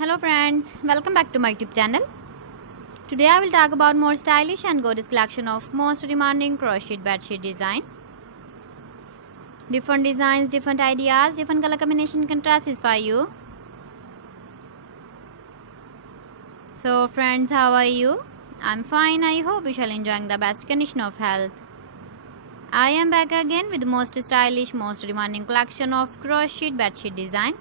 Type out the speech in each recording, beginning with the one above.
Hello friends, welcome back to my YouTube channel. Today I will talk about more stylish and gorgeous collection of most demanding crochet bedsheet design. Different designs, different ideas, different color combination can satisfy you. So friends, how are you? I'm fine. I hope you shall enjoying the best condition of health. I am back again with the most stylish, most demanding collection of crochet bedsheet design.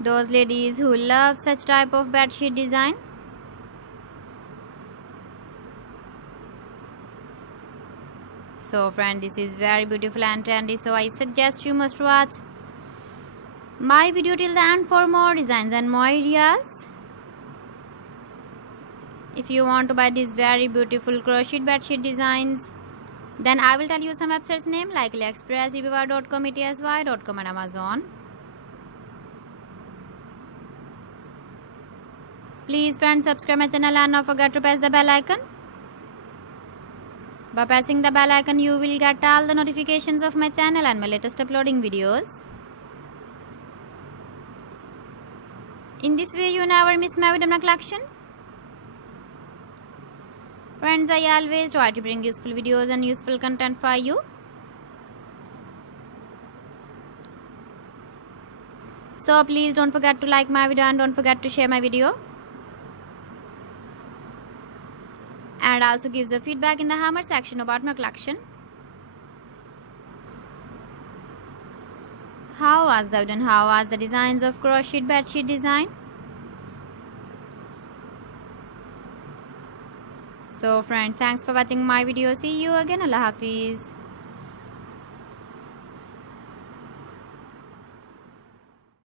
Those ladies who love such type of bedsheet design. So friend, this is very beautiful and trendy, so I suggest you must watch my video till the end for more designs and more ideas. If you want to buy these very beautiful crochet bedsheet designs, then I will tell you some websites name like AliExpress, eBay.com, ETSY.com and Amazon. Please friends, subscribe my channel and not forget to press the bell icon. By pressing the bell icon, you will get all the notifications of my channel and my latest uploading videos. In this way, you never miss my video collection. Friends, I always try to bring useful videos and useful content for you. So please don't forget to like my video and don't forget to share my video. And also give the feedback in the hammer section about my collection. How was the video and how was the designs of crochet bedsheet design? So friends, thanks for watching my video. See you again. Allah Hafiz.